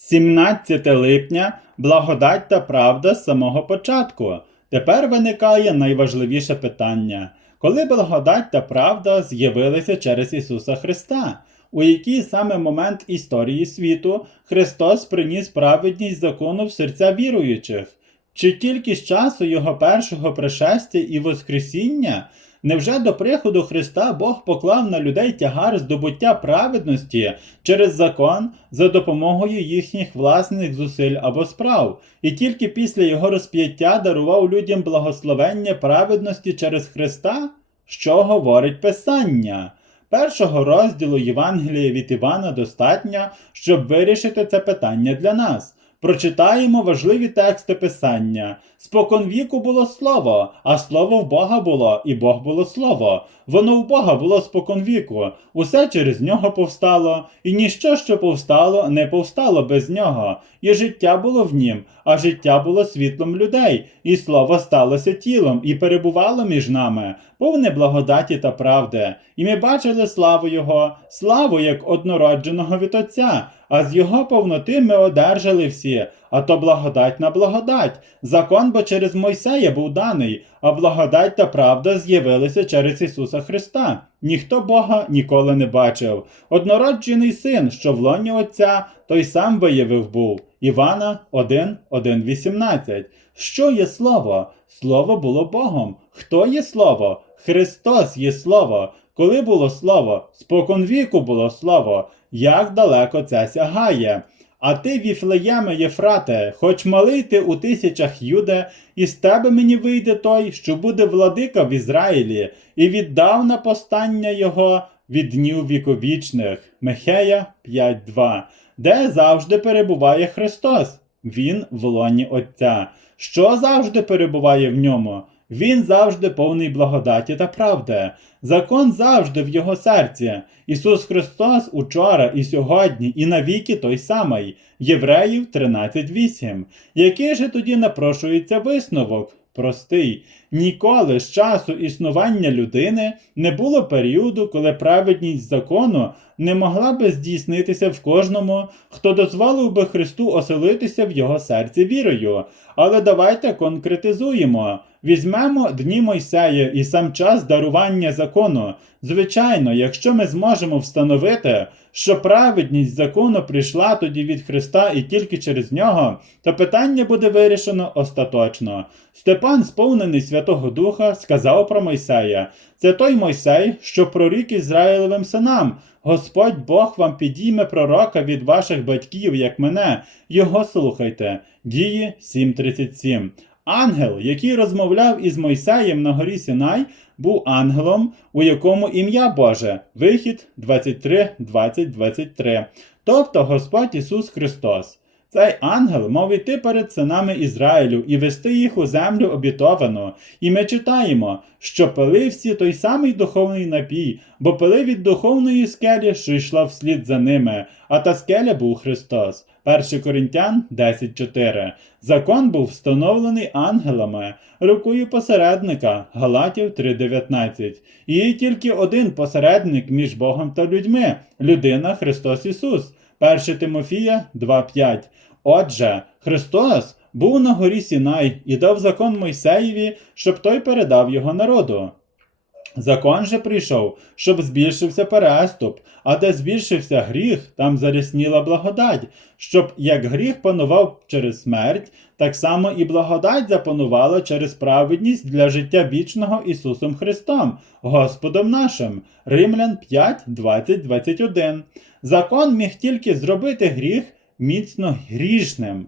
17 липня благодать та правда з самого початку. Тепер виникає найважливіше питання: коли благодать та правда з'явилися через Ісуса Христа? У який саме момент історії світу Христос приніс праведність закону в серця віруючих? Чи тільки з часу Його першого пришестя і Воскресіння? Невже до приходу Христа Бог поклав на людей тягар здобуття праведності через закон за допомогою їхніх власних зусиль або справ, і тільки після його розп'яття дарував людям благословення праведності через Христа? Що говорить Писання? Першого розділу Євангелія від Івана достатньо, щоб вирішити це питання для нас. Прочитаємо важливі тексти Писання. Споконвіку було слово, а слово в Бога було, і Бог було слово. Воно в Бога було споконвіку. Усе через нього повстало, і ніщо, що повстало, не повстало без нього. І життя було в нім, а життя було світлом людей, і слово сталося тілом, і перебувало між нами, повне благодаті та правди. І ми бачили славу Його, славу як однородженого від Отця, а з Його повноти ми одержали всі, а то благодать на благодать. Закон бо через Мойсея був даний, а благодать та правда з'явилися через Ісуса Христа. Ніхто Бога ніколи не бачив. Однороджений син, що в лоні Отця, той сам виявив був. Івана 1, 1, 18. Що є слово? Слово було Богом. Хто є слово? Христос є слово. Коли було слово? Спокон віку було слово. Як далеко це сягає? А ти, Віфлеєме Єфрате, хоч малий ти у тисячах юде, і з тебе мені вийде той, що буде владика в Ізраїлі, і віддав на постання його від днів віковічних. Михея 5.2. Де завжди перебуває Христос? Він в лоні Отця. Що завжди перебуває в ньому? Він завжди повний благодаті та правди. Закон завжди в його серці. Ісус Христос учора і сьогодні, і навіки той самий. Євреїв 13.8. Який же тоді напрошується висновок? Простий. Ніколи з часу існування людини не було періоду, коли праведність закону не могла би здійснитися в кожному, хто дозволив би Христу оселитися в його серці вірою. Але давайте конкретизуємо. Візьмемо дні Мойсея і сам час дарування закону. Звичайно, якщо ми зможемо встановити, що праведність закону прийшла тоді від Христа і тільки через нього, то питання буде вирішено остаточно. Степан, сповнений Святого Духа, сказав про Мойсея: це той Мойсей, що прорік Ізраїлевим синам. Господь Бог вам підійме пророка від ваших батьків, як мене. Його слухайте. Дії 7.37. Ангел, який розмовляв із Мойсеєм на горі Сінай, був ангелом, у якому ім'я Боже, вихід 23, 20, 23. Тобто Господь Ісус Христос. Цей ангел мав іти перед синами Ізраїлю і вести їх у землю обітовану. І ми читаємо, що пили всі той самий духовний напій, бо пили від духовної скелі, що йшла вслід за ними, а та скеля був Христос. 1 Коринтян 10.4. Закон був встановлений ангелами, рукою посередника Галатів 3.19. І є тільки один посередник між Богом та людьми людина Христос Ісус. 1 Тимофія 2.5. Отже, Христос був на горі Сінай і дав закон Мойсеєві, щоб той передав його народу. Закон же прийшов, щоб збільшився переступ, а де збільшився гріх, там зарясніла благодать, щоб як гріх панував через смерть, так само і благодать запанувала через праведність для життя вічного Ісусом Христом, Господом нашим. Римлян 5, 20, 21. Закон міг тільки зробити гріх міцно грішним.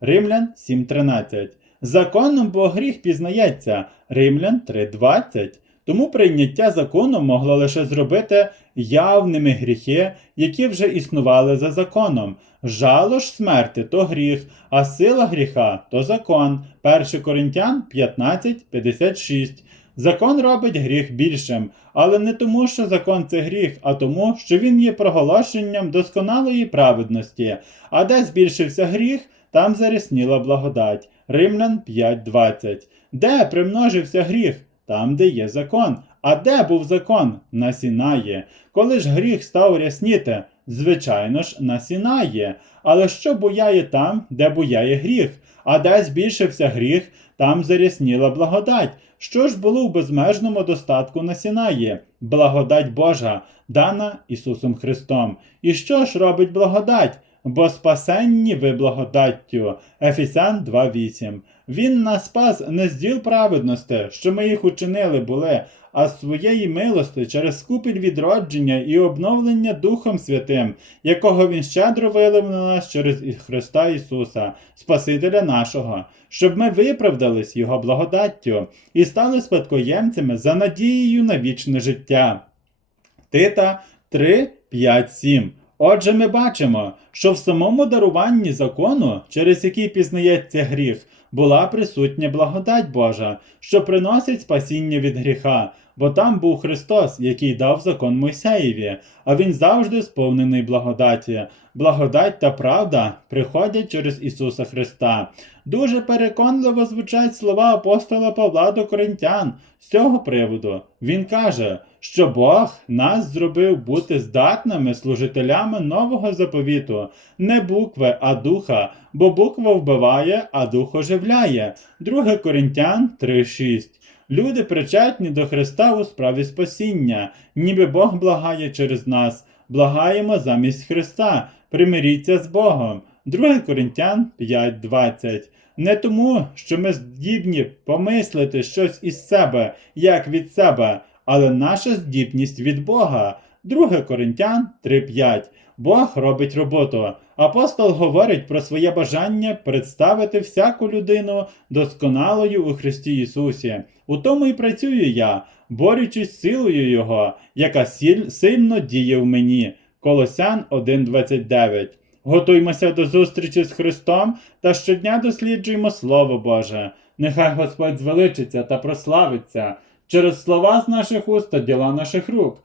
Римлян 7.13. Законом бо гріх пізнається. Римлян 3.20. Тому прийняття закону могло лише зробити явними гріхи, які вже існували за законом. Жало ж смерти то гріх, а сила гріха то закон. 1 Коринтян 15.56. Закон робить гріх більшим, але не тому, що закон це гріх, а тому, що він є проголошенням досконалої праведності. А де збільшився гріх, там зарісніла благодать. Римлян 5.20. Де примножився гріх? Там, де є закон. А де був закон? На Сінаї. Коли ж гріх став рясніти? Звичайно ж, на Сінаї. Але що буяє там, де буяє гріх? А де збільшився гріх, там зарясніла благодать. Що ж було в безмежному достатку на Сінаї? Благодать Божа, дана Ісусом Христом. І що ж робить благодать? Бо спасенні ви благодаттю. Ефесян 2.8. Він нас спас не з діл праведності, що ми їх учинили були, а з своєї милости через скупіль відродження і обновлення Духом Святим, якого Він щедро вилив на нас через Христа Ісуса, Спасителя нашого, щоб ми виправдались Його благодаттю і стали спадкоємцями за надією на вічне життя. Тита 3, 5, 7. Отже, ми бачимо, що в самому даруванні закону, через який пізнається гріх, була присутня благодать Божа, що приносить спасіння від гріха, бо там був Христос, який дав закон Мойсеєві, а він завжди сповнений благодаті. Благодать та правда приходять через Ісуса Христа. Дуже переконливо звучать слова апостола Павла до Коринтян з цього приводу. Він каже, що Бог нас зробив бути здатними служителями нового заповіту, не букви, а духа, бо буква вбиває, а дух оживляє. 2 Коринтян 3.6. Люди причетні до Христа у справі спасіння, ніби Бог благає через нас. Благаємо замість Христа. Примиріться з Богом. 2 Коринтян 5.20. Не тому, що ми здібні помислити щось із себе, як від себе, але наша здібність від Бога. 2 Коринтян 3.5. Бог робить роботу. Апостол говорить про своє бажання представити всяку людину досконалою у Христі Ісусі. У тому і працюю я, борючись силою Його, яка сильно діє в мені. Колосян 1.29. Готуймося до зустрічі з Христом та щодня досліджуємо Слово Боже. Нехай Господь звеличиться та прославиться через слова з наших уст та діла наших рук.